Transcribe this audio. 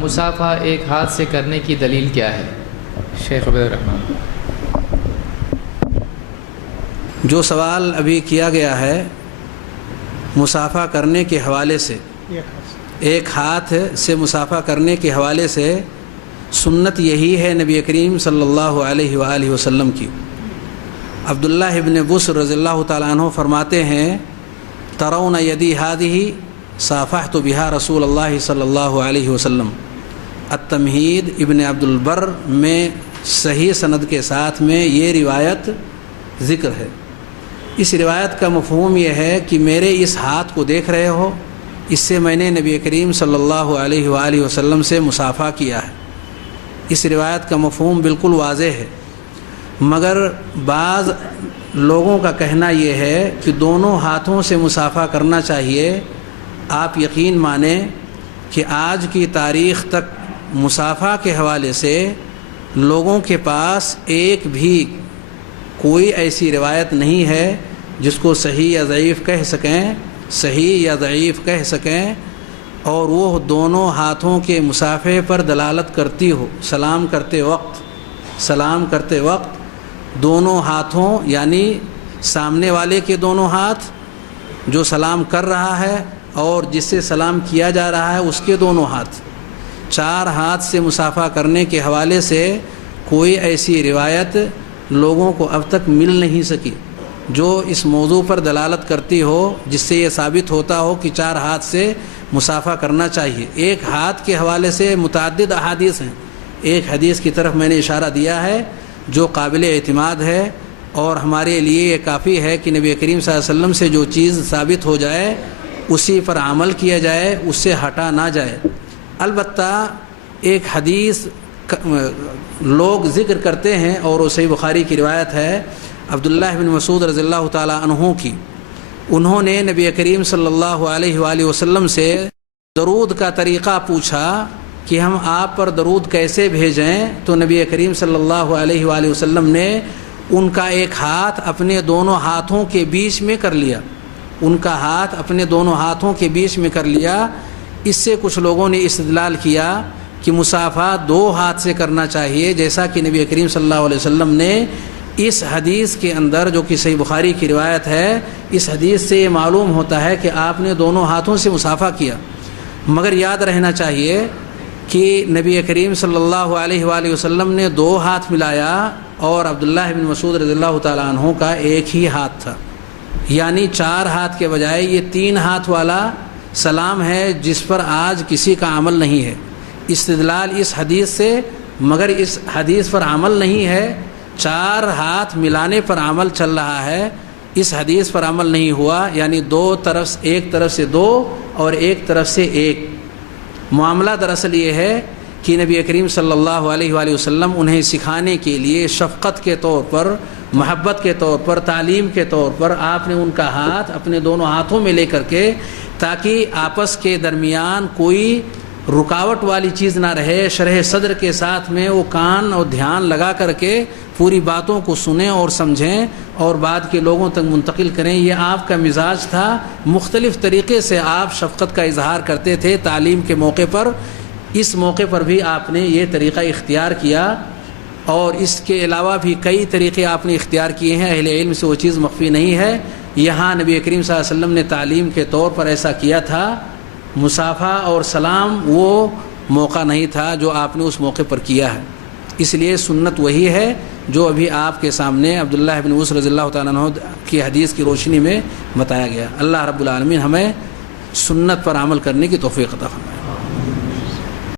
مصافحہ ایک ہاتھ سے کرنے کی دلیل کیا ہے؟ شیخ عبید الرحمن۔ جو سوال ابھی کیا گیا ہے مصافحہ کرنے کے حوالے سے، ایک ہاتھ سے مصافحہ کرنے کے حوالے سے، سنت یہی ہے نبی کریم صلی اللہ علیہ وآلہ وسلم کی۔ عبداللہ ابن بصر رضی اللہ تعالیٰ عنہ فرماتے ہیں ترون یدی ہذہ صافحت بہا رسول اللہ صلی اللہ علیہ وسلم۔ التمہید ابن عبد البر میں صحیح سند کے ساتھ میں یہ روایت ذکر ہے۔ اس روایت کا مفہوم یہ ہے کہ میرے اس ہاتھ کو دیکھ رہے ہو، اس سے میں نے نبی کریم صلی اللہ علیہ وآلہ وسلم سے مصافحہ کیا ہے۔ اس روایت کا مفہوم بالکل واضح ہے، مگر بعض لوگوں کا کہنا یہ ہے کہ دونوں ہاتھوں سے مصافحہ کرنا چاہیے۔ آپ یقین مانیں کہ آج کی تاریخ تک مصافحہ کے حوالے سے لوگوں کے پاس ایک بھی کوئی ایسی روایت نہیں ہے جس کو صحیح یا ضعیف کہہ سکیں، اور وہ دونوں ہاتھوں کے مصافحے پر دلالت کرتی ہو۔ سلام کرتے وقت دونوں ہاتھوں، یعنی سامنے والے کے دونوں ہاتھ جو سلام کر رہا ہے اور جس سے سلام کیا جا رہا ہے اس کے دونوں ہاتھ، چار ہاتھ سے مصافحہ کرنے کے حوالے سے کوئی ایسی روایت لوگوں کو اب تک مل نہیں سکی جو اس موضوع پر دلالت کرتی ہو، جس سے یہ ثابت ہوتا ہو کہ چار ہاتھ سے مصافحہ کرنا چاہیے۔ ایک ہاتھ کے حوالے سے متعدد احادیث ہیں، ایک حدیث کی طرف میں نے اشارہ دیا ہے جو قابل اعتماد ہے، اور ہمارے لیے یہ کافی ہے کہ نبی کریم صلی اللہ علیہ وسلم سے جو چیز ثابت ہو جائے اسی پر عمل کیا جائے، اس سے ہٹا نہ جائے۔ البتہ ایک حدیث لوگ ذکر کرتے ہیں اور وہ صحیح بخاری کی روایت ہے عبداللہ بن مسعود رضی اللہ تعالیٰ عنہ کی۔ انہوں نے نبی کریم صلی اللہ علیہ وآلہ وسلم سے درود کا طریقہ پوچھا کہ ہم آپ پر درود کیسے بھیجیں، تو نبی کریم صلی اللہ علیہ وآلہ وسلم نے ان کا ایک ہاتھ اپنے دونوں ہاتھوں کے بیچ میں کر لیا، اس سے کچھ لوگوں نے استدلال کیا کہ مصافحہ دو ہاتھ سے کرنا چاہیے، جیسا کہ نبی کریم صلی اللہ علیہ وسلم نے اس حدیث کے اندر جو کہ صحیح بخاری کی روایت ہے، اس حدیث سے یہ معلوم ہوتا ہے کہ آپ نے دونوں ہاتھوں سے مصافحہ کیا۔ مگر یاد رہنا چاہیے کہ نبی کریم صلی اللہ علیہ وآلہ وسلم نے دو ہاتھ ملایا اور عبداللہ بن مسعود رضی اللہ تعالیٰ عنہ کا ایک ہی ہاتھ تھا، یعنی چار ہاتھ کے بجائے یہ تین ہاتھ والا سلام ہے جس پر آج کسی کا عمل نہیں ہے۔ استدلال اس حدیث سے، مگر اس حدیث پر عمل نہیں ہے، چار ہاتھ ملانے پر عمل چل رہا ہے، اس حدیث پر عمل نہیں ہوا، یعنی ایک طرف سے دو اور ایک طرف سے ایک۔ معاملہ دراصل یہ ہے کہ نبی کریم صلی اللہ علیہ وآلہ وسلم انہیں سکھانے کے لیے شفقت کے طور پر، محبت کے طور پر، تعلیم کے طور پر آپ نے ان کا ہاتھ اپنے دونوں ہاتھوں میں لے کر کے، تاکہ آپس کے درمیان کوئی رکاوٹ والی چیز نہ رہے، شرح صدر کے ساتھ میں وہ کان اور دھیان لگا کر کے پوری باتوں کو سنیں اور سمجھیں اور بعد کے لوگوں تک منتقل کریں۔ یہ آپ کا مزاج تھا، مختلف طریقے سے آپ شفقت کا اظہار کرتے تھے تعلیم کے موقع پر۔ اس موقع پر بھی آپ نے یہ طریقہ اختیار کیا، اور اس کے علاوہ بھی کئی طریقے آپ نے اختیار کیے ہیں، اہل علم سے وہ چیز مخفی نہیں ہے۔ یہاں نبی کریم صلی اللہ علیہ وسلم نے تعلیم کے طور پر ایسا کیا تھا، مصافحہ اور سلام وہ موقع نہیں تھا جو آپ نے اس موقع پر کیا ہے۔ اس لیے سنت وہی ہے جو ابھی آپ کے سامنے عبداللہ بن مسعود رضی اللہ تعالیٰ عنہ کی حدیث کی روشنی میں بتایا گیا۔ اللہ رب العالمین ہمیں سنت پر عمل کرنے کی توفیق عطا فرمائے۔